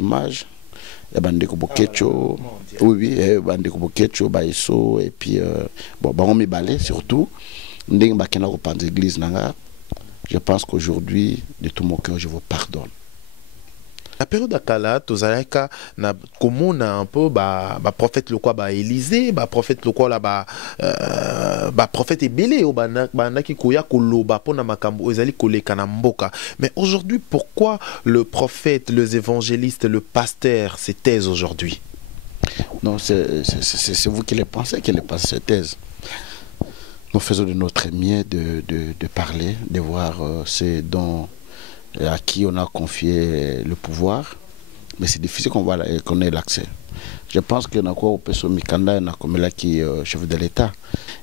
Hommage, Bandeko Bokecho, oui, Bandeko Bokecho, Baïso, et puis, bon, Baromi Balé surtout, Ndeng Bakena Repan d'église Nanga. Je pense qu'aujourd'hui, de tout mon cœur, je vous pardonne. La période d'Akala, Tozalaka, na commune un peu, prophète le quoi, Élysée, prophète le quoi là, prophète Ebélé, bana qui koya koloba pona makambo ezali koleka na mboka. Mais aujourd'hui, pourquoi le prophète, les évangélistes, le pasteur se taisent aujourd'hui? Non, c'est vous qui les pensez, qui les pensez se taisent. Nous faisons de notre mieux de parler, de voir ce dont à qui on a confié le pouvoir, mais c'est difficile qu'on ait l'accès. Je pense que na quoi au peso mikanda na comme là qui chef de l'État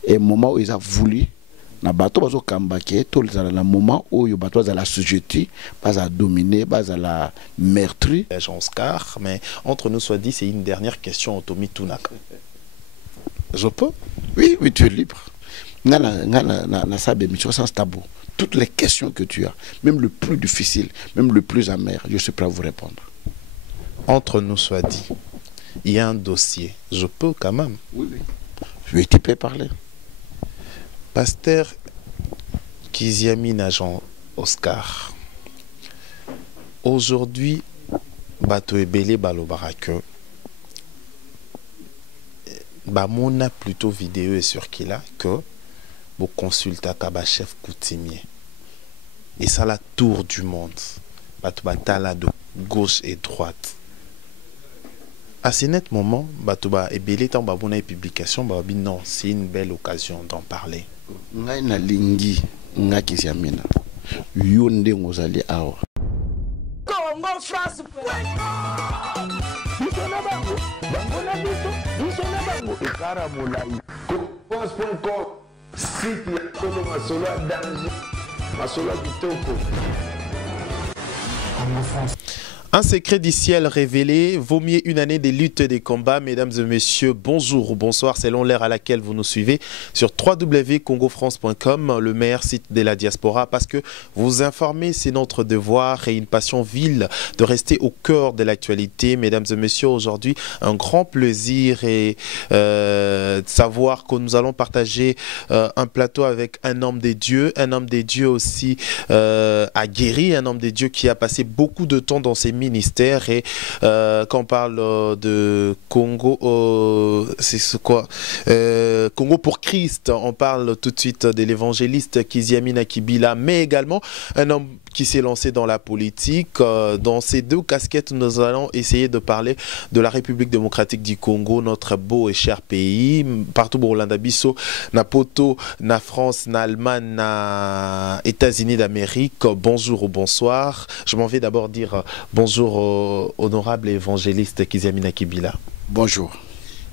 et au moment où ils ont voulu na bateau bazo kambake tout le moment où ils bateau à la société pas à dominer pas à la meurtrir. Jean Oscar, mais entre nous soit dit, c'est une dernière question Otomi Tunaka. Je peux? Oui, tu es libre. Na sabe mission sans tabou. Toutes les questions que tu as, même le plus difficile, même le plus amer, je suis prêt à vous répondre. Entre nous soit dit, il y a un dossier. Je peux quand même. Oui, oui. Oui, tu peux parler. Pasteur Kiziamina Jean Oscar. Aujourd'hui, Bato Ebele Balobarake. Bamona plutôt vidéo et sur qui là que vous consultez Kaba chef coutumier. Et ça la tour du monde. Batala de gauche et droite. À ce net moment, Batouba et Belé tant babona publication, non, c'est une belle occasion d'en parler. Ngai na lingi ngaki siamina. Yonde ngozali awa. Congo France. Site ya Kolo Masolo à danger, Masolo Kitoko. Un secret du ciel révélé, vaut mieux une année des luttes et des combats. Mesdames et messieurs, bonjour ou bonsoir selon l'ère à laquelle vous nous suivez sur www.congofrance.com, le meilleur site de la diaspora, parce que vous informer, c'est notre devoir et une passion vile de rester au cœur de l'actualité. Mesdames et messieurs, aujourd'hui, un grand plaisir et de savoir que nous allons partager un plateau avec un homme des dieux aussi aguerri, un homme des dieux qui a passé beaucoup de temps dans ses ministère. Et quand on parle de Congo, c'est quoi Congo pour Christ, on parle tout de suite de l'évangéliste Kiziamina Kibila, mais également un homme qui s'est lancé dans la politique. Dans ces deux casquettes, nous allons essayer de parler de la République démocratique du Congo, notre beau et cher pays. Partout au Hollande, Bisso, na Poto, na France, na Allemagne, na États-Unis d'Amérique. Bonjour ou bonsoir. Je m'en vais d'abord dire bonjour honorable évangéliste Kiziamina Kibila. Bonjour.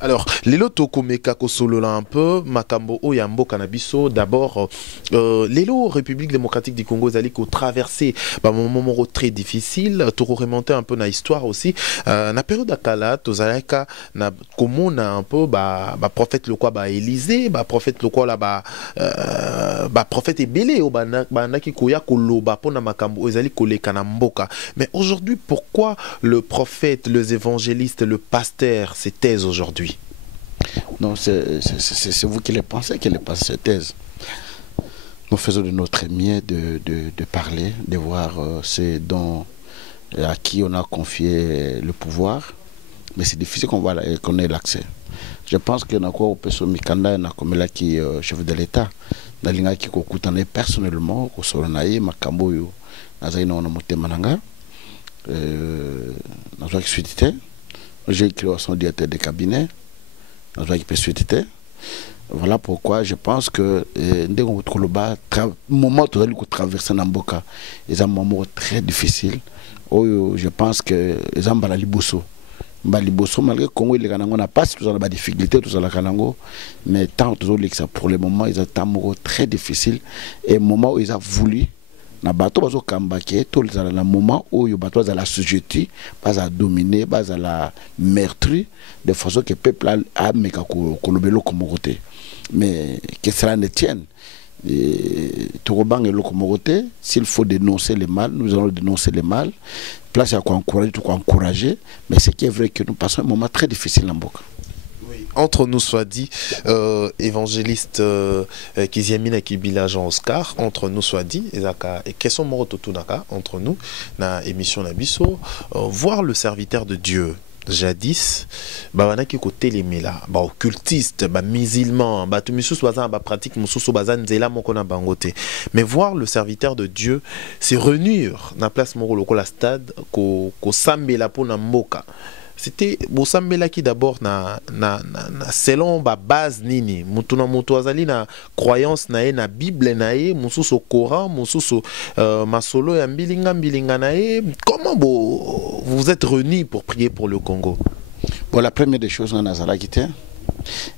Alors, Lelo Tokomeka Kosolola un peu, Makambo Oyambo Kanabiso, d'abord, Lelo, République démocratique du Congo, Zaliko traversé un moment très difficile, tout remonter un peu dans l'histoire aussi. Na période d'Akala, Tozalaka, na commune un peu, prophète le quoi, Élysée, prophète le quoi là, prophète Ebélé, bana qui koya koloba pona makambo ezali koleka na mboka. Mais aujourd'hui, pourquoi le prophète, les évangélistes, le pasteur se taisent aujourd'hui? Non, c'est vous qui les pensez, qui les pensez cette thèse. Nous faisons de notre mieux de parler, de voir ce dont à qui on a confié le pouvoir, mais c'est difficile qu'on ait l'accès. Je pense que au peso mikanda na comme là qui chef de l'État, na linga qui kokutane personnellement ko solonaye makambo yo nazaina na motema nanga na joie qui suite j'ai écrit son directeur de cabinet. Voilà pourquoi je pense que moment où nous traversons Namboka, c'est un moment très difficile. Je pense que les gens sont liboso. Malgré que Congo n'a pas de difficultés, mais tant pour le moment, ils ont un moment très difficile. Et au moment où ils ont voulu, na bateau bazo kambake tout le moment où il bateau à la société pas à dominer pas à la meurtrir de façon que le peuple a meka kolobelo comme côté mais que cela ne tienne Torobang et Lokomoroté, s'il faut dénoncer le mal, nous allons dénoncer le mal. Place à quoi encourager, tout quoi encourager. Mais ce qui est vrai que nous passons un moment très difficile en Mboka. Oui. Entre nous soit dit, évangéliste Kiziamina Kibila Jean Oscar, entre nous soit dit, et question morototunaka, entre nous, na émission Nabiso, voir le serviteur de Dieu. Jadis, wana ki côté les mela, occultiste, musulman, tout misus bazan pratique mususu bazan nzela moko na bangote. Mais voir le serviteur de Dieu se renure na place moko lokola stade ko sambela po na mboka. C'était Bosambela qui d'abord selon ba base nini mutuna mutu azali na croyance na na Bible na mususu Coran mususu masolo ya mbilinga na comment vous êtes réunis pour prier pour le Congo? Bon, la première des choses on a zala quitté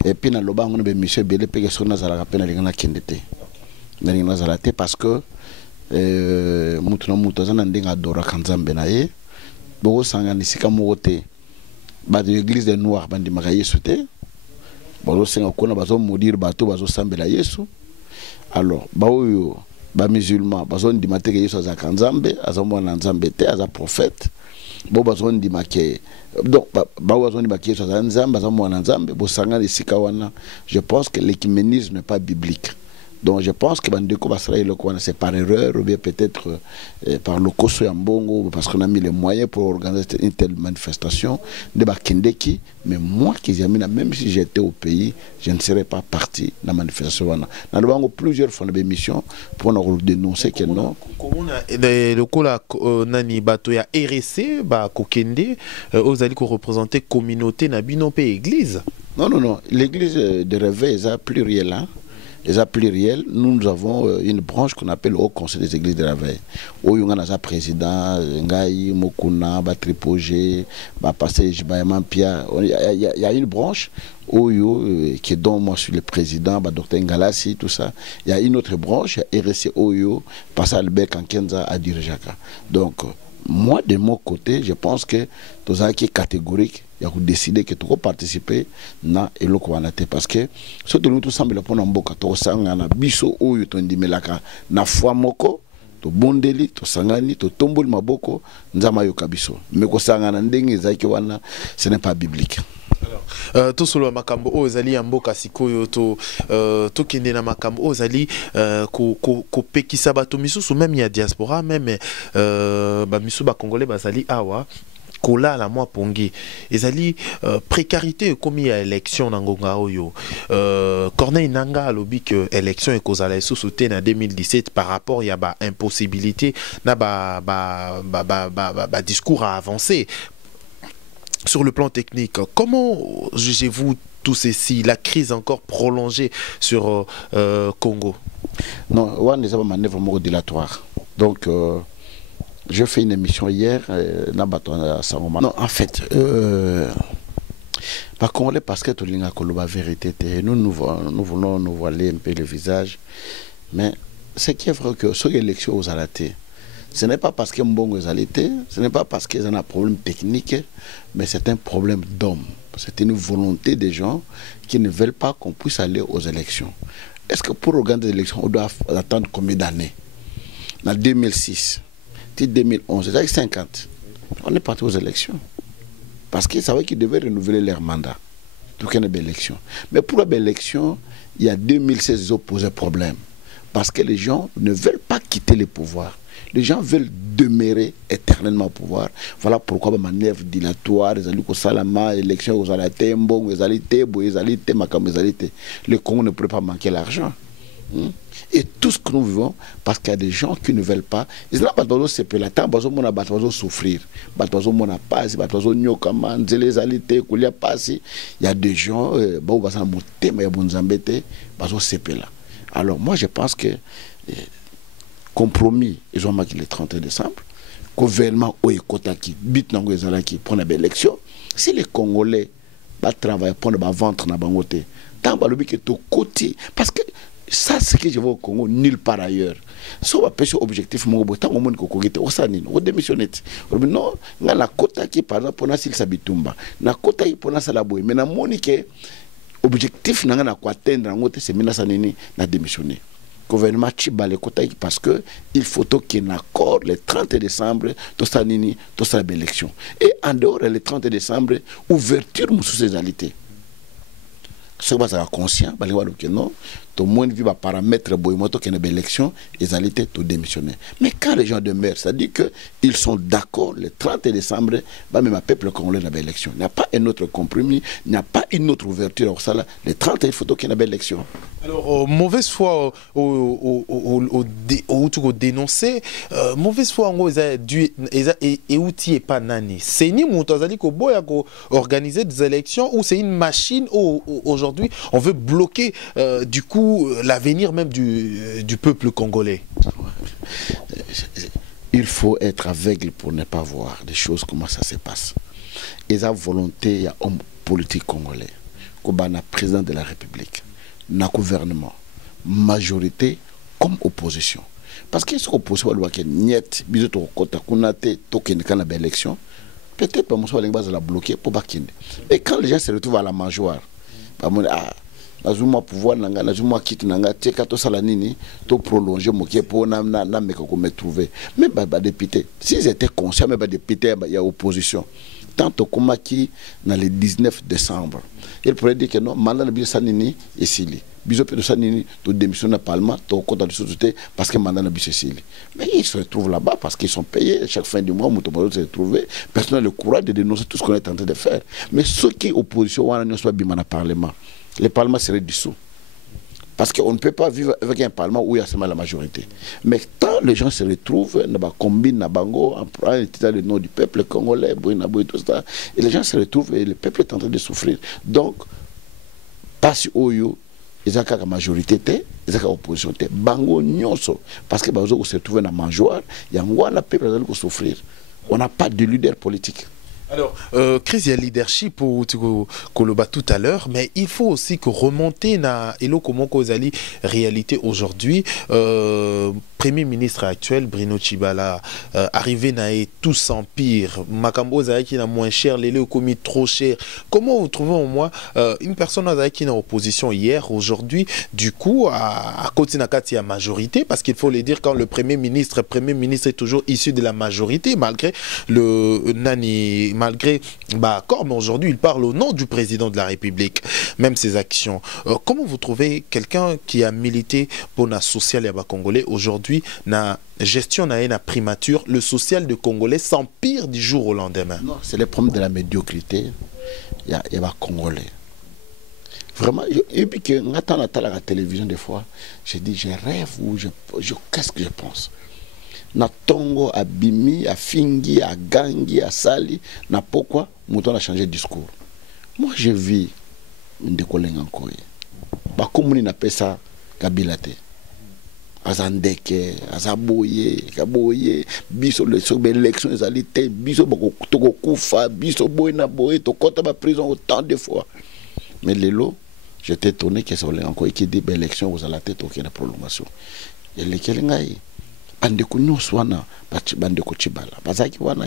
et puis na loba on be monsieur belé pe so na zala kapena linga kendete na linga zala te parce que mutuna mutu azana ndinga dora kanzambe na bo sanga nisika mote ba de l'église des noirs bandi maka Yesu te bazo senga kona bazo modir bato bazo sambela Yesu. Alors ba oyo ba musulman bazo ndimate ke Yesu azaka nzambe azomona nzambe te aza prophète bo bazo ndimake donc ba bazo ndimake Yesu azaka nzambe azomona nzambe bo sanga lisika wana. Je pense que l'écuménisme n'est pas biblique. Donc je pense que Bandeko Basraï c'est par erreur ou bien peut-être par le Koso Yambongo parce qu'on a mis les moyens pour organiser une telle manifestation de Bakendeki. Mais moi qui même si j'étais au pays, je ne serais pas parti de la manifestation. Nous avons plusieurs fois des missions pour nous dénoncer que non. Le Kola Nani Bato ya RSC, Kokende, aux alliés qui représentaient communauté Nabinope église. Non. L'église de réveil est plurielle. Hein? Les pluriels, nous avons une branche qu'on appelle le Haut Conseil des Églises de la Veille. Où il y a un président, Ngaï, Mokuna, Batripogé, Passage, Pia. Il y a une branche qui est dont moi je suis le président, Dr Ngalassi, tout ça. Il y a une autre branche, RSC Oyo, Passage Albert Kankenza à Dirijaka. Donc, moi, de mon côté, je pense que tout ça qui est catégorique, il y a décidé que tu vas participer na eloko wanate parce que ce que nous tous semble pour n'amboka to sanga na biso oyo to ndimelaka na foi moko to bondeli to sangani to tomboli maboko nzama yoka biso mais ko sanga na ndenge zaki wana ce n'est pas biblique. Alors tout solo makambo ozali amboka sikoyo to kende na makambo ozali ko pekisa bato misusu même ya diaspora même ba misu ba congolais bazali awa kola la moi pongi ezali précarité comme il y a élection na ngonga oyo Corneille Nanga alobi que élection e kozala sous-souté na 2017 par rapport il y a ba impossibilité na ba discours à avancer. Sur le plan technique, comment jugez-vous tout ceci, la crise encore prolongée sur Congo? Non, on n'est pas manœuvre dilatoire. Donc je fais une émission hier, non, en fait, par contre, parce que tout le monde a la vérité, nous voulons nous voiler un peu le visage, mais ce qui est vrai que sur l'élection aux alatés, ce n'est pas parce que Mbongo est alité, ce n'est pas parce qu'ils ont un problème technique, mais c'est un problème d'homme. C'est une volonté des gens qui ne veulent pas qu'on puisse aller aux élections. Est-ce que pour organiser des élections, on doit attendre combien d'années? En 2006, 2011, c'est 50. On est parti aux élections. Parce qu'ils savaient qu'ils devaient renouveler leur mandat. Donc il y a une élection. Mais pour la élection, il y a 2016, ils ont posé problème. Parce que les gens ne veulent pas quitter le pouvoir. Les gens veulent demeurer éternellement au pouvoir. Voilà pourquoi ma manœuvre dilatoire, les alliés salama, élection aux alliés, mbong, les alliés, makam, les alliés. Le Congo ne peut pas manquer l'argent. Et tout ce que nous vivons, parce qu'il y a des gens qui ne veulent pas. Ils ont besoin de se faire la temps, ils ont besoin de souffrir. Ils ont besoin de passer, ils ont besoin de alliés, il y a des gens, ils ont besoin de monter, mais ils ont besoin de se faire là. Alors moi je pense que compromis, ils ont marqué le 31 décembre, gouvernement Oekotaki, bit nango ezalaki pour l'élection. Si les Congolais travaillent pour le ventre na bangote, tant balobi que to côté, parce que ça c'est ce que je vois au Congo nulle part ailleurs. Si on va pêcher objectif mon tant au monde kokogete osani, on démissionne. Non, na la Kotaki par exemple pour na sil sabitumba, na Kotaki pour na salaboy, mais na moni que objectif nanga na ko atteindre ngote c'est menace nini na démissionner. gouvernement Chibale Kotaï parce que il faut qu'il y ait un accord le 30 décembre dans sa élection. Et en dehors le 30 décembre, ouverture sous ces alités. Ce que vous conscient, que non, tout le monde vit paramètre boymoto qui est une élection, les alités tout démissionner. Mais quand les gens demeurent, ça dit qu'ils sont d'accord le 30 décembre, même le peuple congolais n'a pas d'élection. Il n'y a pas un autre compromis, il n'y a pas une autre ouverture. Le 30, il faut qu'il y ait une élection. Alors, mauvaise foi au dénoncer, mauvaise foi en gros, et outil pas nani. C'est ni moutazali ko boya ko organiser des élections ou c'est une machine où aujourd'hui on veut bloquer du coup l'avenir même du peuple congolais. Il faut être aveugle pour ne pas voir des choses comment ça se passe. Et la volonté, il y a homme politique congolais, comme un président de la République. Na gouvernement, majorité comme opposition. Parce que ce opposition doit que niet biso to kota kunate to kenika na élection, peut-être pas monsieur Walenga la bloquer pour bakinde. Et quand les gens se retrouvent à la mangeoire, ba mon nazuma pouvoir nanga nazuma quitte nanga teka to sala nini to prolonger moké pour na meka ko me trouver. Même ba député, s'ils étaient conscients même ba député il y a opposition. Tant au Komaki dans le 19 décembre. Il pourrait dire que non, mandat de Sanini est sili. Bisope de Sanini, tout démission au Parlement, tout compte de société, parce que mandat de sili. Mais ils se retrouvent là-bas parce qu'ils sont payés chaque fin du mois, Moutomodo se retrouve. Personne n'a le courage de dénoncer tout ce qu'on est en train de faire. Mais ceux qui opposition, on n'a pas bimana Parlement. Le Parlement serait dissous. Parce qu'on ne peut pas vivre avec un Parlement où il y a seulement la majorité. Mais quand les gens se retrouvent, on combine on prend le nom du peuple congolais, tout ça, et les gens se retrouvent et le peuple est en train de souffrir. Donc, pas si Oyo, ils ont la majorité, ils ont l'opposition, bango nyonso, parce que on se retrouve dans la mangeoire, il y a un peuple qui va souffrir. On n'a pas de leader politique. Alors, crise de leadership pour Koloba tout à l'heure, mais il faut aussi que remonter na elo comment kozali réalité aujourd'hui. Premier ministre actuel Bruno Tshibala arrivé na tout s'empire. Makambo zali qui n'a moins cher, les commis trop cher. Comment vous trouvez au moins une personne qui est en opposition hier, aujourd'hui, du coup à côté nakati à majorité, parce qu'il faut le dire quand le premier ministre est toujours issu de la majorité malgré le nani. Malgré accord, mais aujourd'hui il parle au nom du président de la République, même ses actions. Comment vous trouvez quelqu'un qui a milité pour la social et congolais aujourd'hui, la gestion na primature, le social de Congolais s'empire du jour au lendemain? Non, c'est le problème de la médiocrité. Il y a Congolais. Vraiment, et puis que j'attends la télévision des fois, je dis je rêve ou qu'est-ce que je pense? Na tongo a bimi, a fingi, a gangi, a sali, na pourquoi mouton a changé de discours. Moi je vis une décollée encore. Bah comme on appelle ça kabilate. Azandeke, azaboye, kaboye, biso l'élection des alités, biso boko toko kufa, biso boye na boye, to kota ba prison autant de fois. Mais l'élo, j'étais étonné que ça encore qui dit l'élection aux alatés toké na prolongation. Et lesquels ngai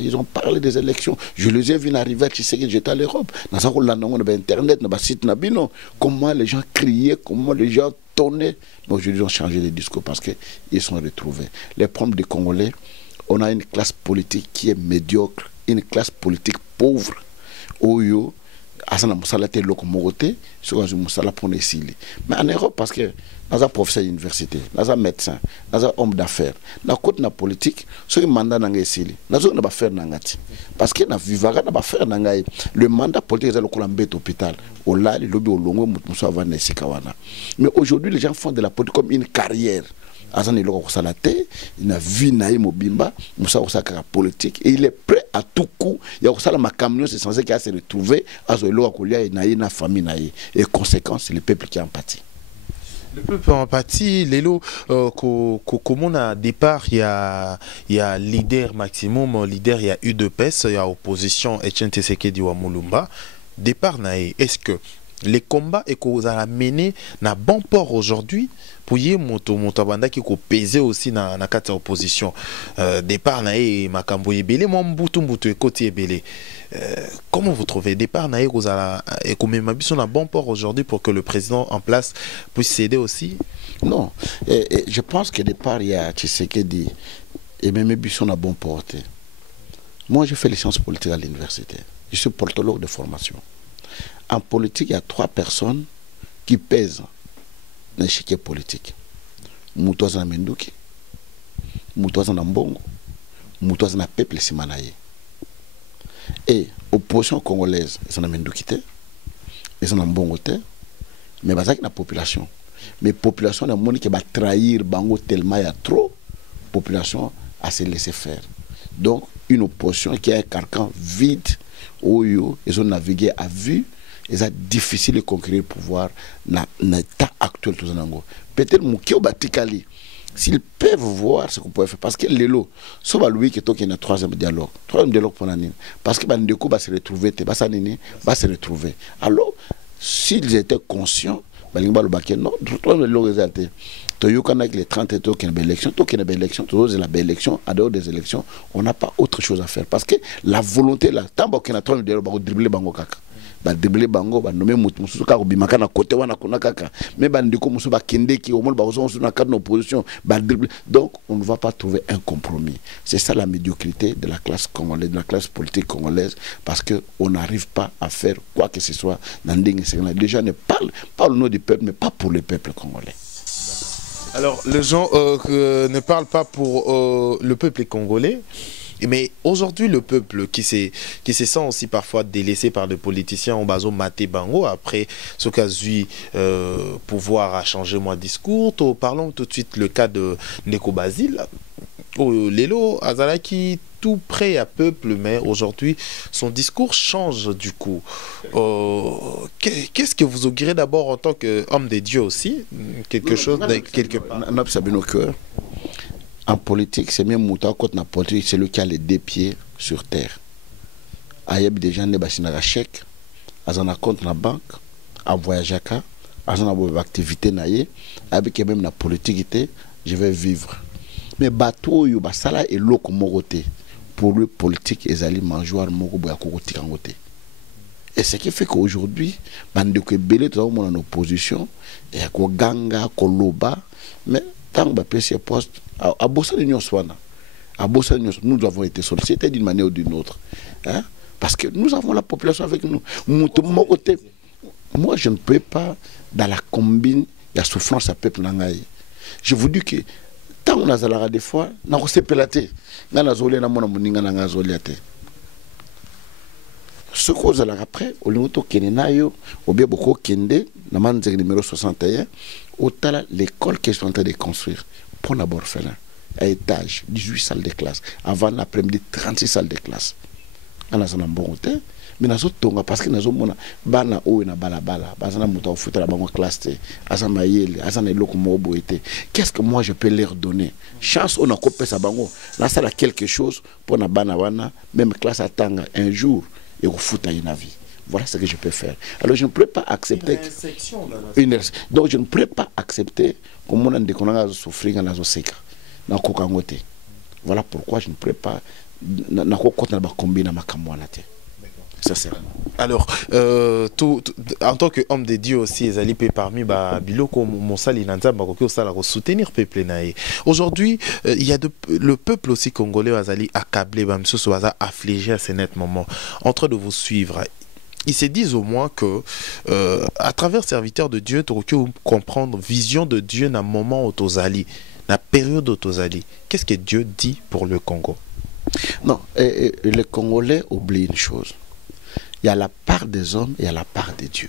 ils ont parlé des élections. Je les ai vus arriver à Tshisekedi, j'étais à l'Europe. Dans Internet, dans le site Nabino, comment les gens criaient, comment les gens tonnaient. Mais aujourd'hui, ils ont changé de discours parce qu'ils sont retrouvés. Les problèmes des Congolais, on a une classe politique qui est médiocre, une classe politique pauvre. Oyo, Asana Moussala te locomoté, sur Moussala pour les cils. Mais en Europe, parce que nous avons professeur d'université, nous avons médecin, nous avons homme d'affaires, nous avons côté politique, ceux qui mandat n'anga cils, nous avons pas faire n'angati. Parce que nous vivons pas faire n'angai. Le mandat politique est le colambé hôpital. Au là, le lobby au longo, Moussa va naître kawana. Mais aujourd'hui, les gens font de la politique comme une carrière. Azan il a la tête, il a vu Naïm Mobimba, Moussa Osaka politique, et il est prêt à tout coup. Il y a aussi la camion, c'est censé qu'il a se retrouver à Zoélo Akolia et Naïm, la famille Naïm. Et conséquence, c'est le peuple qui est en pâtit. Le peuple en pâtit, Lélo, comme on a départ, il y a leader maximum, leader, il y a UDPS, il y a opposition, Etienne Tshisekedi wa Mulumba. Départ, est-ce que les combats et qu'on a mené n'a bon port aujourd'hui pour y motabanda qui ko peser aussi na kata opposition départ nae makambo ebele mo mbutu côté ebele. Comment vous trouvez départ nae ko za et ko même biso na bon port aujourd'hui pour que le président en place puisse céder aussi? Non. Et je pense que départ, il y a Tshisekedi et même Bisson à bon porté. Moi, je fais les sciences politiques à l'université. Je suis politologue de formation. En politique, il y a 3 personnes qui pèsent dans l'échiquier politique. Moutouazana Menduki, Moutouazana Mbongo, Moutouazana Peuple Simanaye. Et l'opposition congolaise, ils sont en Menduki, ils sont en Mbongo, mais ils sont la population. Mais la population, qui va trahir Bango tellement il y a trop, la population a se laisser faire. Donc, une opposition qui a un carcan vide, où ils ont navigué à vue, et c'est difficile de conquérir le pouvoir dans l'état actuel. Peut-être que s'ils peuvent voir ce qu'on peut faire, parce que les lots, sauf à lui qui est un troisième dialogue pour l'année, parce que Bandeko va se retrouver, va se retrouver. Alors, s'ils étaient conscients, non, les 30 et la élection, à dehors des élections, on n'a pas autre chose à faire. Parce que la volonté, là, tant qu'on a dribbler Bango Kaka. Dribbler Bango, nommer Moutou Kaka, Bimakana côté wana Kaka. Mais Bandeko Moussouba Kende qui au moins sur la carte d'opposition. Donc, on ne va pas trouver un compromis. C'est ça la médiocrité de la classe congolaise, de la classe politique congolaise, parce qu'on n'arrive pas à faire quoi que ce soit dans les gens ne parlent pas au nom du peuple, mais pas pour le peuple congolais. Alors, les gens ne parlent pas pour le peuple congolais, mais aujourd'hui, le peuple qui se sent aussi parfois délaissé par des politiciens en baso Maté Bango, après ce qu'a eu pouvoir a changé mon discours. Parlons tout de suite le cas de Neko Basile. Lelo Azalaki tout prêt à peuple, mais aujourd'hui son discours change du coup. Qu'est-ce que vous augurez d'abord en tant qu'homme de Dieu aussi? Quelque chose, quelque part. En politique, c'est même Mouta contre la politique, c'est lui qui a les 2 pieds sur terre. Il y a des gens qui ont un chèque, ils ont un compte dans la banque, à voyager, ils ont une activité, avec même la politique, je vais vivre. Mais bateau yo basala et loko moroté pour le politique ezali mangeoire moko boya kokoti kangote. Et ce qui fait qu'aujourd'hui bande ko belé to mon en opposition et ko ganga ko loba mais tant ba pèse poste à bossa de nyoswana. À bossa nous avons été sollicités d'une manière ou d'une autre, hein, parce que nous avons la population avec nous. Moi je ne peux pas dans la combine la souffrance à peuple nangai. Je vous dis que tant on a des fois, on a se pelaté. On a zolé na mona muninga na ngazoliate. Ce qu'on a après, au niveau de Kenenayo, au bien beaucoup Kende, na manzek numéro 61, au tala l'école qu'ils sont en train de construire pour d'abord faire à étage, 18 salles de classe, avant l'après-midi 36 salles de classe. On a un bon hôtel. Mais nous avons parce que nous avons bana ou na balabala, bazana muta futa la bango classe te, azama yele, azana loko mobo été. Qu'est-ce que moi je peux leur donner? Chance on a coupé sa bango. Là ça a quelque chose pour na bana wana, même classe attendre un jour et au futa une vie. Voilà ce que je peux faire. Alors je ne peux pas accepter donc je ne peux pas accepter comme on a des qu'on souffrir dans la seka. Na kokangote. Voilà pourquoi je ne peux pas na kokota na ba combiner makamwana te. Alors, en tant qu'homme de Dieu aussi, Ezali peut parmi Biloko Monsali Nanza Bakoko Sala soutenir peuple naïe. Aujourd'hui, il y a le peuple aussi congolais Azali accablé, Bamsou affligé à ce net moment, en train de vous suivre. Ils se disent au moins que à travers serviteur de Dieu, tu peux comprendre vision de Dieu dans le moment où Tozali, dans la période où Tozali. Qu'est-ce que Dieu dit pour le Congo? Non, les Congolais oublient une chose. Il y a la part des hommes et il y a la part de Dieu.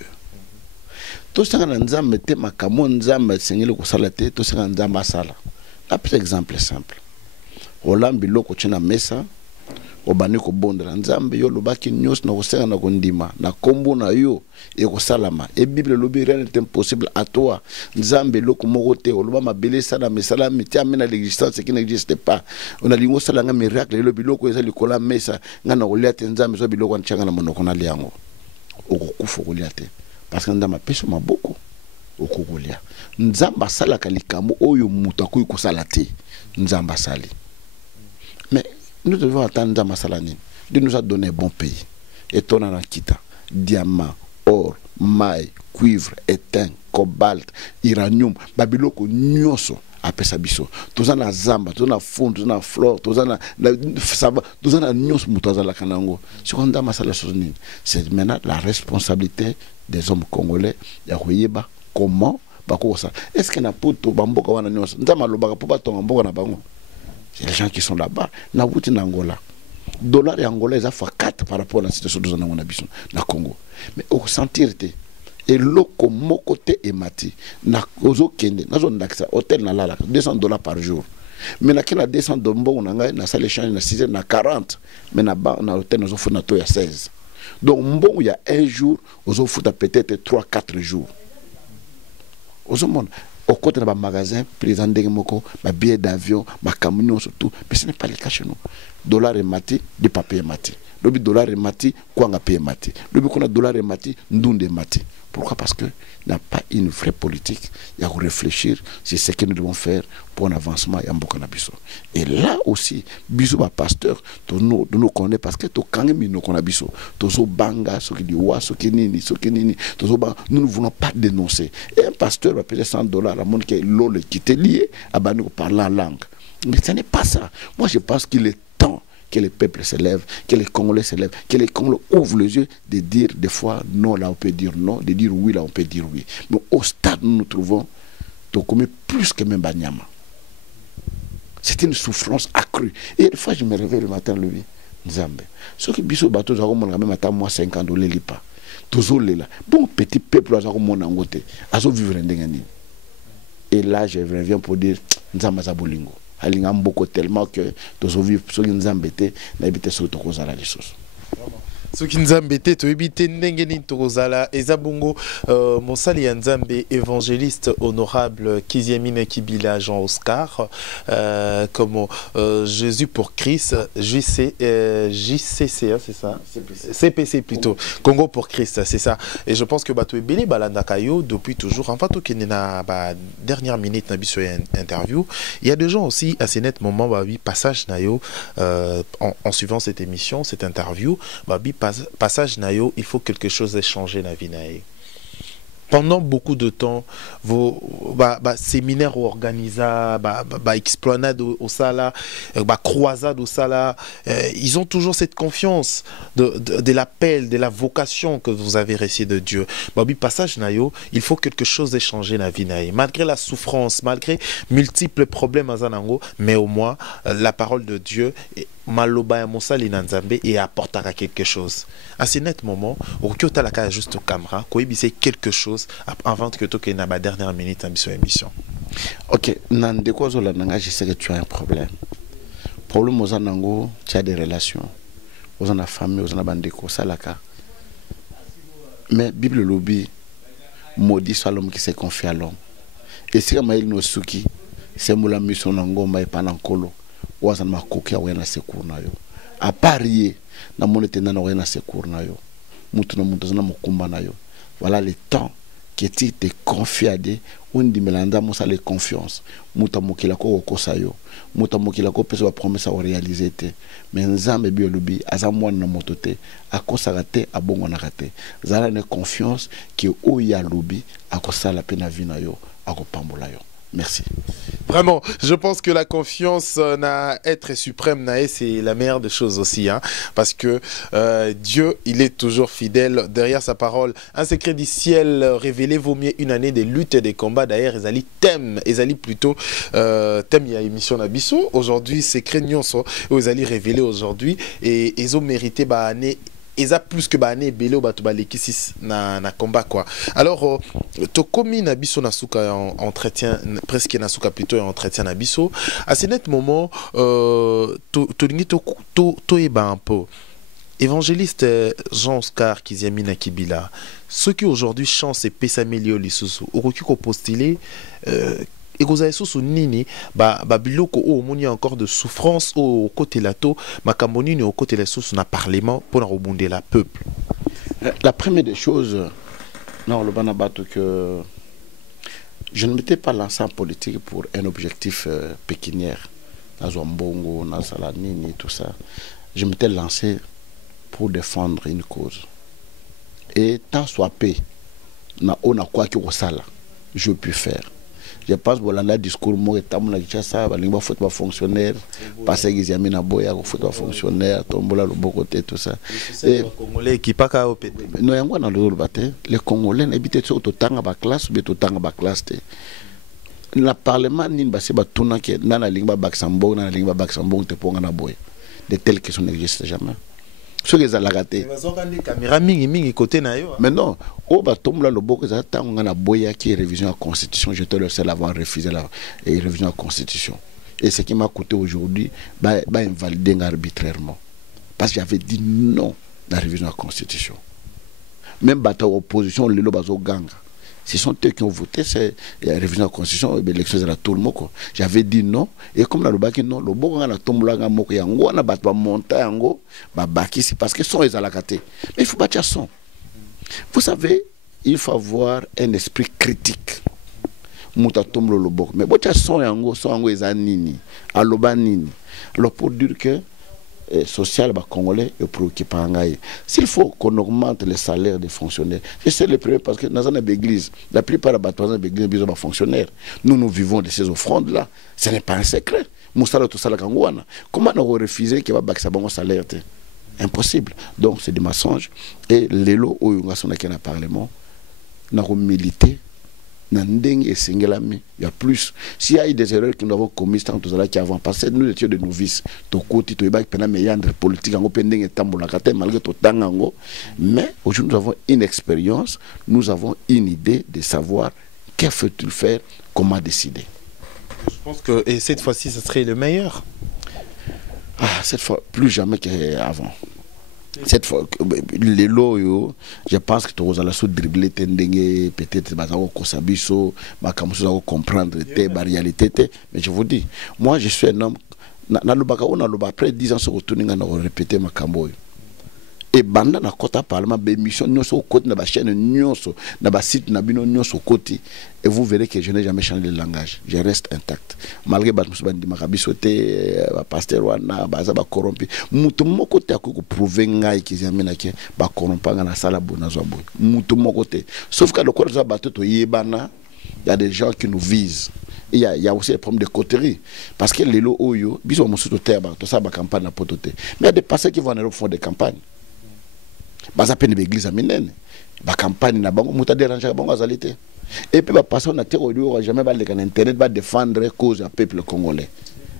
Tout ce qu'on a mis makamo nzamba sengeli ko salate, tout ce qu'on a masala. Un petit exemple simple. Olambi loko china mesa, obani ko bondela nzambe yo lobaki nyos na kosenga na kondima, na kombo na yo e ko salama. Et Bible lobi rien n'est impossible à toi. Nzambe loko moko te oloba mabele sana mesala meti amena l'existence qui n'existe pas. On a lingo sala nga miracle le biloko eza likola mesa nga na oliate nzambe so biloko nchanga na monoko na liango. Okukufa oliate. Parce que ndama peso maboko okogolia. Nzamba sala kalikamo oyo mutaku ko salate. Nzamba sali. Mais nous devons attendre Nzamba salani. Dieu nous a donné un bon pays. Et on en a quitté diamant, or, maille, cuivre, étain, cobalt, uranium, babiloko nyonso apesa biso. Tozana zamba, tozana fond, tozana flore, tozana saba, tozana nyonso mutazala kanango. Seconda masala sosini. C'est maintenant la responsabilité des hommes congolais ya koyeba comment bako ça. Est-ce que na poto bamboka wana nyonso nzama lobaka po batonga mboka na bango. C'est les gens qui sont là-bas. Na wuti na Angola. Dollar et angolais a fois 4 par rapport à la situation de na Congo. Mais au sentir et loko moko te emati na ozo kende na zone d'accès hôtel na la $200 par jour. Mais na kena 200 dombo na ngai na salle échange na 6 na 40 mais na ba na hôtel na zo na to ya 16. Donc mbongo ya un jour ozo futa peut-être 3-4 jours. Ozo monde au côté de magasin, président Moko, ma billet d'avion, ma camion, surtout. Mais ce n'est pas le cas chez nous. Dollar et mati, de papier et mati. Le dollar et mati, quoi on a payé mati. Le qu'on a dollar et mati, nous de mati. Pourquoi? Parce qu'il n'y a pas une vraie politique. Il y a à réfléchir sur ce que nous devons faire pour un avancement et un bon cannabis. Et là aussi, bisous ma pasteur, nous connaît parce que tu connais nous cannabis. Tozo banga, ce qui dit wa, ce qui nini, tozo banga. Nous ne voulons pas dénoncer. Et un pasteur va payer $100 à monde qui est l'eau qui était lié à nous parler en langue. Mais ce n'est pas ça. Moi, je pense qu'il est temps que les peuples se lèvent, que les Congolais se lèvent, que les Congolais ouvrent les yeux, de dire des fois non, là on peut dire non, de dire oui, là on peut dire oui. Mais au stade où nous nous trouvons, tu commets plus que même Banyama. C'est une souffrance accrue. Et des fois, je me réveille le matin, lui, Nzambe. Ceux qui bisous bateau, j'ai même à moi 5 ans, les lipa. Toujours là. Bon, petit peuple, j'ai mon angoté. Azo vivre en dengani. Et là, je reviens pour dire Nzamba Zabolingo. Alinga mboko tellement que tozo vivre ceux qui nous embêtent na habiter sur tokozala les choses. Ce qui nous embêtait, tu habitais Nengeni Torozala, Ezabungo, Monsali Nzambe, évangéliste honorable, Kiziamine Kibila, Jean Oscar, comme Jésus pour Christ, JCC, c'est ça? CPC plutôt, Congo pour Christ, c'est ça. Et je pense que tu es belé Balandakayo depuis toujours. En fait, tu es na dernière minute na biso interview. Il y a des gens aussi à ces nets moments, passage nayo, en suivant cette émission, cette interview, passage nayo, il faut quelque chose ait changé dans la vie naïe. Pendant beaucoup de temps, vos séminaires organisés, explanades au Sala, croisades au Sala, ils ont toujours cette confiance de l'appel, de la vocation que vous avez reçue de Dieu. Passage nayo, il faut quelque chose ait changé dans la vie naïe. Malgré la souffrance, malgré multiples problèmes à Zanango, mais au moins la parole de Dieu Maloba ya Monsali Nzambe et apportera quelque chose. À ce net moment, au Kyoto la juste caméra, c'est quelque chose avant que tu aies la dernière minute de émission. Ok, je sais que tu as un problème. Problème aux anango, tu as des relations. Aux en famille, aux en bandeko, ça la cas. Mais Bible lobby maudit soit l'homme qui s'est confié à l'homme. Et si Maïl Nosuki, c'est moula mission ngomba et panankolo. Wazan makoki awena secours na yo a parier na monete na awena secours na yo mutu na mutu na mokumba na yo. Voilà le temps que tu te confies à Dieu. On dit melanda musa le confiance muta mokila ko kosa yo muta mokila ko pesa ba promesse à réaliser te mais nzambe biolobi azamwa na motote akosaka te abongo na kate zala ne confiance que oya lobi akosala pe na vie na yo akopambola yo. Merci. Vraiment, je pense que la confiance na être suprême na c'est la meilleure des choses aussi, hein, parce que Dieu, il est toujours fidèle derrière sa parole. Un secret du ciel révélé vaut mieux une année de lutte et de combats. D'ailleurs, ils allaient plutôt thème il y a émission Nabiso. Aujourd'hui, secret nyonso, ils allaient révéler aujourd'hui et ils ont mérité bah année. Ils ont plus que bané belé au bateau balekis na combat quoi. Alors to komi na biso na suka en entretien presque na suka plutôt en entretien na biso à ce net moment to eba un peu évangéliste Jean Oscar Kiziamina Kibila ceux qui aujourd'hui chantent et pesamélio lisusu okoki ko postuler et vous avez sous nini biloko o moni encore de souffrance au côté lato makamoni au côté les sous na parlement pour rebondir la peuple. La première des choses non le banabato que je ne m'étais pas lancé en politique pour un objectif pécuniaire na Zombongo na Salanini tout ça. Je m'étais lancé pour défendre une cause et tant soit paix na on a quoi que au sala je peux faire. Je pense que le discours moi est ça va lingua faut pas fonctionnaire parce qu'ils y a mis na boya faut pas fonctionnaire tombola le beau côté tout ça. Et congolais qui pas ka opé. Non yango na le baté les congolais n'habitent sur totanga ba classe ou totanga ba classe te. Le parlement ni basi ba tuna ke na na lingua baksambo na lingua baksambo te ponga na boya. De telles questions n'existent jamais. Ce que la raté. Mais non, au bâton là le beau que ça on a boya qui est révision à la constitution, j'étais le seul à avoir refusé la révision à la constitution. Et ce qui m'a coûté aujourd'hui, invalider arbitrairement. Parce que j'avais dit non à la révision à la constitution. Même bataille opposition, le lobazo gang. Ce sont eux qui ont voté, c'est la révision de la constitution, l'élection de la tout le monde. J'avais dit non, et comme la baki non, le bon la tombe là, il y a un battement monté en haut, c'est parce que son est à la caté. Mais il faut bâtir son. Vous savez, il faut avoir un esprit critique. Mouta tombe le bon. Mais bâtir son en haut est à nini, à l'oba nini. Alors pour dire que social congolais est préoccupé. S'il faut qu'on augmente les salaires des fonctionnaires, c'est le premier parce que dans une église, la plupart des églises sont fonctionnaires. Nous vivons de ces offrandes-là. Ce n'est pas un secret. Comment on refuser qu'il va baquer un salaire? Impossible. Donc c'est des mensonges. Et les lots où on a son parlement, nous avons milité. Il y a plus. S'il y a eu des erreurs que nous avons commises tant que qui avant, parce que nous étions des novices, mais aujourd'hui nous avons une expérience, nous avons une idée de savoir que faut-il faire, comment décider. Je pense que et cette fois-ci, ce serait le meilleur. Cette fois, plus jamais qu'avant. Cette fois, les lots, je pense que tu vas dribbler peut-être comprendre la réalité. Mais je vous dis, moi je suis un homme, après 10 ans, je vais répéter ma camboy. Et banda na kota parlement be mission nyonso côté na ba chaîne nyonso na ba site na bino nyonso côté et vous verrez que je n'ai jamais changé de langage, je reste intact malgré ba musu bandi makabiso te ba pasteur wana baza ba corrompu mutu moko te akoko prouver ngai ki zamena ke ba corrompanga na sala bona zo boy mutu moko te sauf que le corps za bato to yebana il y a des gens qui nous visent. Il y a aussi des problèmes de coterie. Parce que les lots oyo, biso musu to terre ba to sa ba campagne na potote. Mais il y a des pasteurs qui vont en Europe font des campagnes. Baza peine l'église à Minene. La campagne n'a pas dérangé à Bongazalité. Et puis, la personne n'a jamais Internet va défendre la cause du peuple congolais.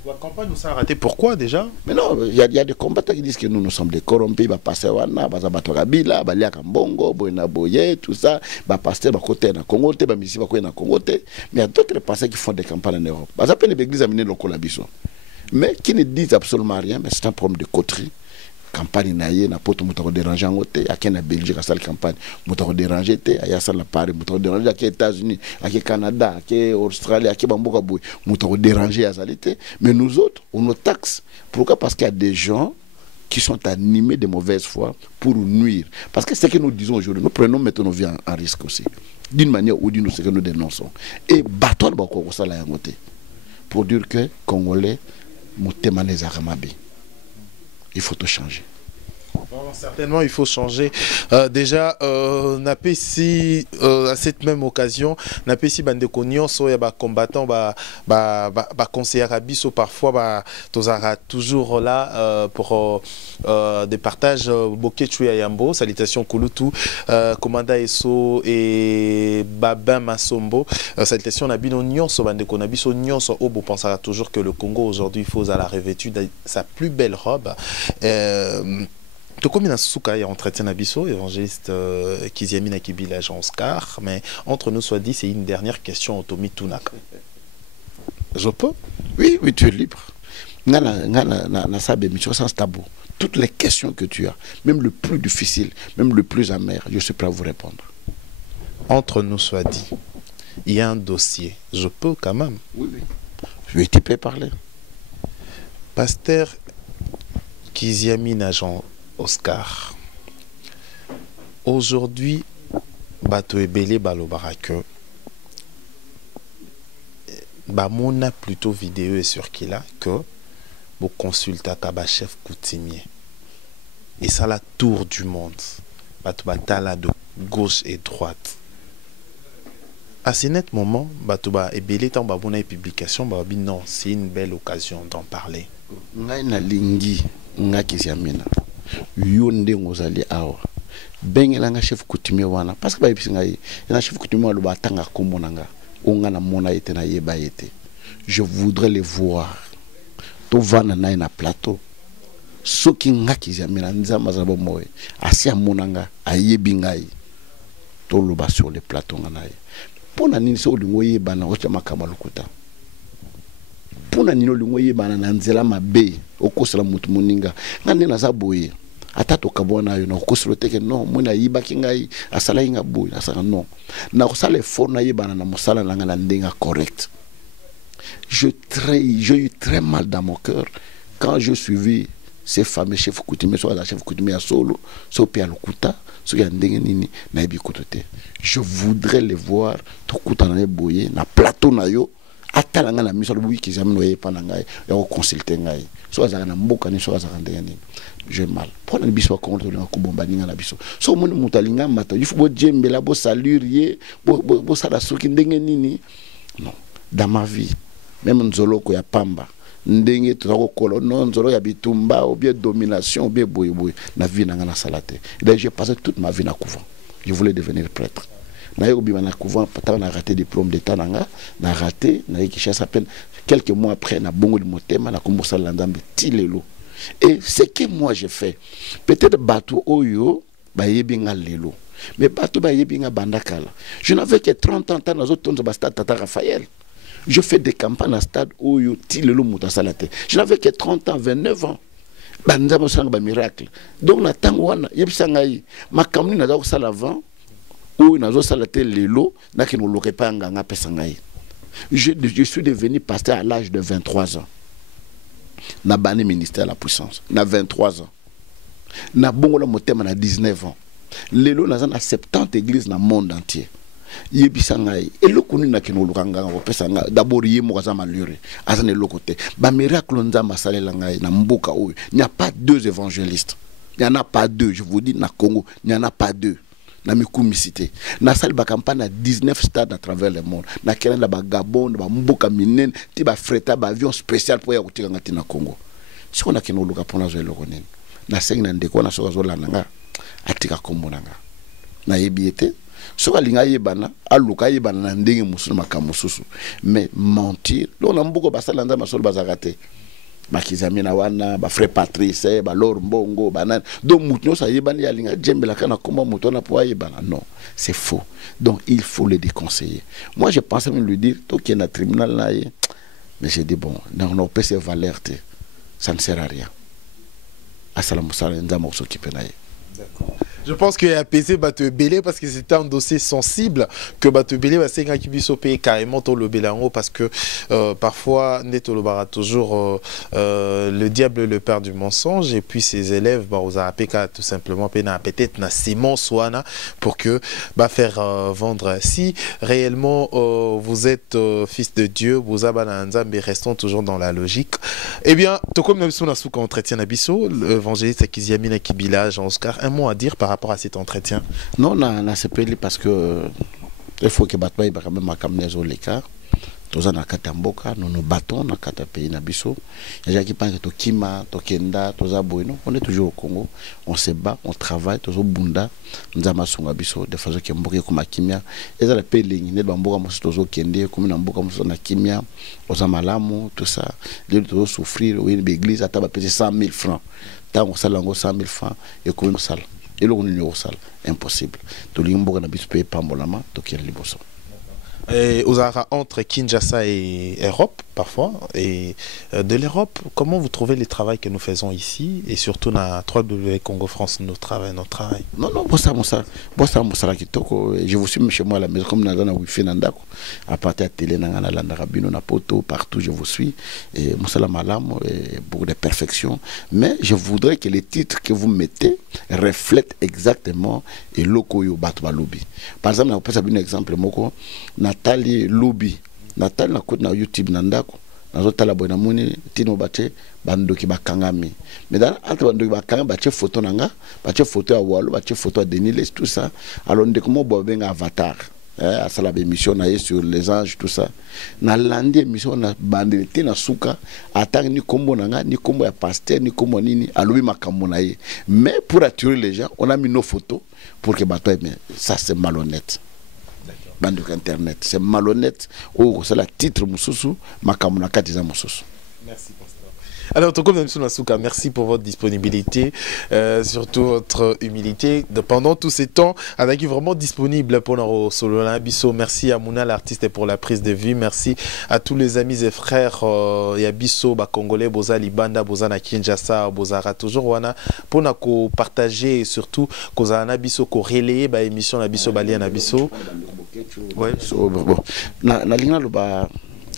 La campagne nous a raté. Pourquoi déjà? Mais non, il y a des combattants qui disent que nous sommes des corrompus. Va passer wana, va zabato Kabila, va liak Mbongo, boina boye, tout ça. Va passer, va côté na Congo, va misi va côté na Congo. Mais il y a d'autres pasteurs qui font des campagnes en Europe. Baza peine l'église à Minene le colabiso. Mais qui ne disent absolument rien. Mais c'est un problème de coterie. Campagne naie na poto mutako déranger en côté à na Belgique à cette campagne mutako déranger té à ça la Paris mutako déranger à États-Unis à Canada à Australie à Bamboka boy mutako déranger à Zalité. Mais nous autres on nous taxe. Pourquoi? Parce qu'il y a des gens qui sont animés de mauvaise foi pour nous nuire. Parce que ce que nous disons aujourd'hui, nous prenons maintenant nos vies en risque aussi, d'une manière ou d'une autre, ce que nous dénonçons. Et bateau ça là pour dire que Congolais mutemane zakamabi. Il faut tout changer. Certainement, il faut changer. Déjà, Napesi, à cette même occasion, Napesi Bandekonion, soya ba combattant, ba conseiller Rabiso, parfois, tozara toujours là pour des partages. Bokechu Yambo, salutations Kulutu, Komanda Eso et Babin Masombo, salutations Nabino Nyonso, Bandekonabiso Nyonso. Obo pensera toujours que le Congo aujourd'hui, il faut à la revêtue de sa plus belle robe. Tokomi Nasuka est entretien Nabiso, évangéliste Kiziamina Kibila Jean Oscar, mais entre nous soit dit, c'est une dernière question au Tomi Tunaka. Je peux? Oui, tu es libre. Sans tabou. Toutes les questions que tu as, même le plus difficile, même le plus amer, je suis prêt à vous répondre. Entre nous soit dit, il y a un dossier. Je peux quand même? Oui. Oui, tu peux parler. Pasteur Kiziamina Jean Oscar, aujourd'hui, bato ebele balobara que bamona plutôt vidéo et sur qui là que vous consultez kaba chef coutumier et ça la tour du monde bato batala de gauche et droite à ce net moment, Batouba et Belé, tant babona et publication, babi non, c'est une belle occasion d'en parler. Ngai na lingi, nga kiziamina. Yonde ngozali awa. Bengela nga chef coutumier wana. Parce que babi ngai, na chef coutumier wana ba tanga komonanga. Onga na mona ete na yeba ete. Je voudrais les voir. To vana na plateau. Soki nga kiziamina nzamba za bomoy. Asi amonanga ayebi ngai. To loba sur les plateaux nganaye. Pona nini so lingo yebana ocha makama lokuta. Pona nino lingo yebana na nzela mabe okosala mutu moninga. Ngane na za boye. Ata to kabona yo na okosolo teke non mona yibaki ngai asala inga boye asala non. Na kosala effort na yebana na mosala na ngana ndenga correct. J'ai eu très mal dans mon cœur quand je suivis ces fameux chefs coutumiers, soit la chef coutumier à solo, soit Pia Lokuta, soit Ndengenini, Naibi Kotote. Je voudrais les voir, tout Kuta na boye, na plateau na yo, atalanga na mission de boui qui jamais noyé panangai, et au consulter ngai. Soit Zagana Mboka, soit Zagandengani. J'ai mal. Pour la biso contre le Kubomba na biso. So mon mutalinga mata, il faut bo djembela, bo salurier, bo salasoki Ndengenini. Non. Dans ma vie, même Nzolo ko ya pamba. Ndenge tozako kolono nzolo ya bitumba ou bien domination ou bien boy na vie na ngana salate. Et j'ai passé toute ma vie na couvent. Je voulais devenir prêtre. Na yo bi na couvent pata na raté diplôme d'état nanga, na raté na qui cherche à peine quelques mois après na bongo de motema na kombosa landambe tilelo. Et ce que moi j'ai fait, peut-être bateau oyo ba yebinga lelo. Mais bateau ba yebinga bandakala. Je n'avais que 30 ans dans autres temps ba stade Tata Raphaël. Je fais des campagnes à stade où je n'avais que 30 ans, 29 ans. Un miracle. Donc, ma campagne n'a pas l'avant, où n'a pas l'élo, n'a qui ne l'aurait pas en je suis devenu pasteur à l'âge de 23 ans. N'a pas de ministère à la puissance. N'a 23 ans. N'a bon la motem à 19 ans. L'élo n'a 70 églises dans le monde entier. Yebisangai et le connu na kino lukanga pesanga d'abord yemo kaza malure azane lokote ba miracle nza masalela ngai na mboka oyo il n'y a pas deux évangélistes, il n'y en a pas deux, je vous dis na Congo il n'y en a pas deux na mikumisité na salle ba campagne à 19 stades à travers le monde na Kenya ba Gabon ba mboka minene ti ba freta ba avion spécial pour ya kutika ngati na Congo si on a kino luka pona zo lokonene na sengi na ndeko na soka zo lananga atika kombo nanga na yebiete. Soka linga yebana aluka yebana na ndenge musu makamususu mais mentir lo na mbuko basala nda masolo bazakate bakizamina wana ba frère Patrice ba Lor Mbongo banane donc mutu sa yebana ya linga djembela kana komba mutu na po yebana non c'est faux donc il faut le déconseiller. Moi je pensais même lui dire toi qui est na tribunal là mais j'ai dit bon non peut se valerté ça ne sert à rien assalamu sala nda mo s'occuper na. D'accord. Je pense que apaisé Bateau Belé parce que c'était un dossier sensible que Bateau Belé va s'engager qui puisse payer carrément tout le bélango parce que parfois Neto le bara toujours le diable le père du mensonge et puis ses élèves bah aux APK tout simplement peut-être na Simon Soana pour que bah faire vendre si réellement vous êtes fils de Dieu vous abananza mais restons toujours dans la logique. Eh bien tout comme nous sommes sous entretien Abisso l'évangéliste Kiziamina Kibila Jean Oscar un mot à dire par rapport à cet entretien? Non, na CPL parce que il faut que Batba il va quand même accompagner les cas. Tous en Katamboka, nous nous battons dans quatre pays nabiso. Il y a qui pensent que Kima, Kenda, tous aboino. On est toujours au Congo. On se bat, on travaille, tous au Bunda. Nous avons son biso de façon que Mboka comme Kimia. Et ça le pays ligne. Nous avons beaucoup tous au Kende, comme nous avons beaucoup na Kimia, aux Amalamu, tout ça. Les tous souffrir. Oui, l'église a tapé 100 000 francs. Tant on s'allonge 100 000 francs et comme on s'allonge. Et le numéro sale, impossible. Tout le monde a payé Pambolama, tout qui est libre. Et aux arts entre Kinshasa et Europe, parfois, et de l'Europe, comment vous trouvez le travail que nous faisons ici, et surtout dans 3W Congo France, notre travail. Non, je vous suis chez moi à la maison, comme dans Wi-Fi, à partir de la télé, partout, je vous suis, et beaucoup de perfection. Mais je voudrais que les titres que vous mettez reflètent exactement et lokoyo batwa lobby. Par exemple, on peut un exemple, Nathalie Lobby. Nathalie na côté na YouTube nandako. Nazotala boy na moni tino bache bandoki bakangami. Mais dans entre bandoki bakanga bache photo nanga, bache photo à Walo, bache photo à Deniles tout ça. Alors ndeko mo bobenga avatar. à la émission sur les anges, tout ça. Na landi émission na bandité na suka, attang ni kombo nanga, ni kombo ya pasteur, ni kombo nini, aloui makambo na ye. Mais pour attirer les gens, on a mis nos photos pour que bateau mais ça c'est malhonnête. Banduk internet, c'est malhonnête. Oh, c'est la titre mususu, makambo na katiza mususu. Merci. Alors, Toko Msuka, merci pour votre disponibilité, surtout votre humilité. Pendant tous ces temps, avec vraiment disponible pour nos Sololin Bisso. Merci à Mouna, l'artiste, pour la prise de vue. Merci à tous les amis et frères Yabisso, Congolais, Boza Libanda, Boza na Kinshasa, Bozara, toujours wana pour nous partager et surtout Kozana Bisso, ko relayer ba émission na Bisso Bali na Bisso. Ouais.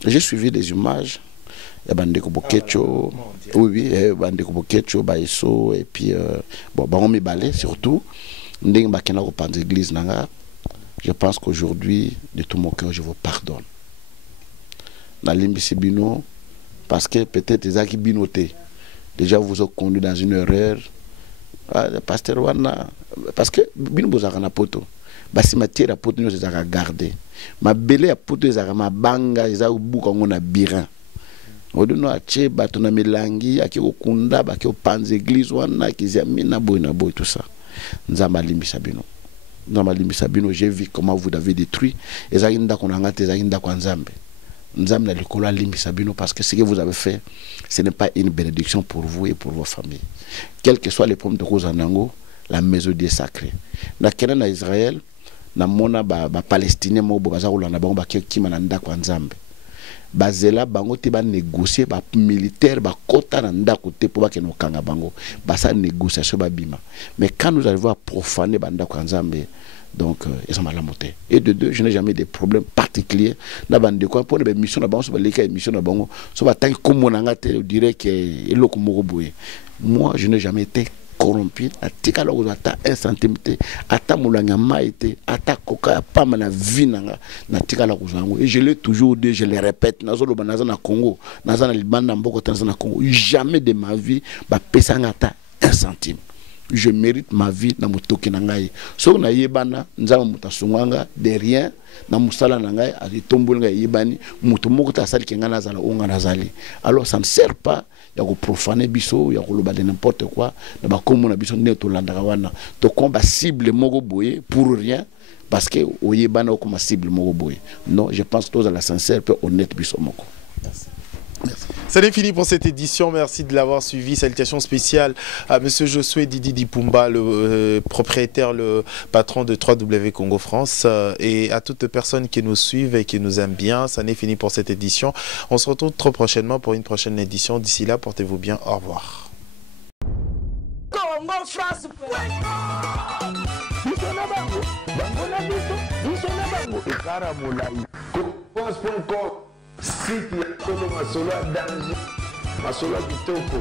J'ai suivi des images. Bandeko Bokecho, oui, Bandeko Bokecho, Baïso, et puis, bon, Baromi Balé surtout. Je pense qu'aujourd'hui, de tout mon cœur, je vous pardonne. Dans l'Imbisi Bino, parce que peut-être les Aki Binoté, déjà vous ont conduit dans une erreur. Le pasteur Wana, parce que Bino Bozarana Poto, si ma tire à Poto, nous avons gardé. Ma belle à Poto, nous avons banga, nous avons beaucoup de birin. Oduno ache bato na milangi aki okunda baki opanze église wana kizami na boy tout ça. Nzamba limbisa bino, j'ai vu comment vous avez détruit ezaki ndako na ngate ezaki ndako nzambe. Nzambe na likolo limbisa bino parce que ce que vous avez fait ce n'est pas une bénédiction pour vous et pour vos familles. Quel que soit les pommes de cause en Ango, la maison est sacrée. Na kena na Israël na mona ba palestinien mo baza kolanda bango ba kima na ndako nzambe. Bazela bango te ba négocier ba militaire ba kota na ndako te po ba ke no kanga bango ba sa négociation ba bima. Mais quand nous arrivons à profaner ba ndako nzambe, donc ils sont mal montés. Et de deux, je n'ai jamais de problèmes particuliers na bande quoi pour les missions na bango so ba leka émission na bango so ba tanki comme na te dirait que eloko moko boye. Moi je n'ai jamais été corrompu, atika lo ata 1 centimètre, ata mulanga maite, ata koka pas na vie na tika la kozango. Et je l'ai toujours dit, je le répète, nazolo banaza na Congo, naza na Liban na mboko tanza na Congo, jamais de ma vie ba pesa ata 1 centime. Je mérite ma vie na motoki na ngai. So na yebana nzama mutasunganga de rien na musala na ngai a tombol ngai yebani muto moko ta sali kenga nazala onga nazali. Alors ça ne sert pas ya ko profaner biso ya ko loba de n'importe quoi na ba komo na biso ne to landaka wana to combat cible moko boye pour rien parce que oyebana ko ma cible moko boye. Non, je pense que tous à la sincère peu honnête biso moko. Merci. C'est fini pour cette édition. Merci de l'avoir suivi. Salutations spéciales à Monsieur Josué Didi Dipumba, le propriétaire, le patron de 3W Congo France, et à toutes les personnes qui nous suivent et qui nous aiment bien. Ça n'est fini pour cette édition. On se retrouve très prochainement pour une prochaine édition. D'ici là, portez-vous bien. Au revoir. Congo France. Siki ya Kongo masolo ya danger, masolo ya kitoko.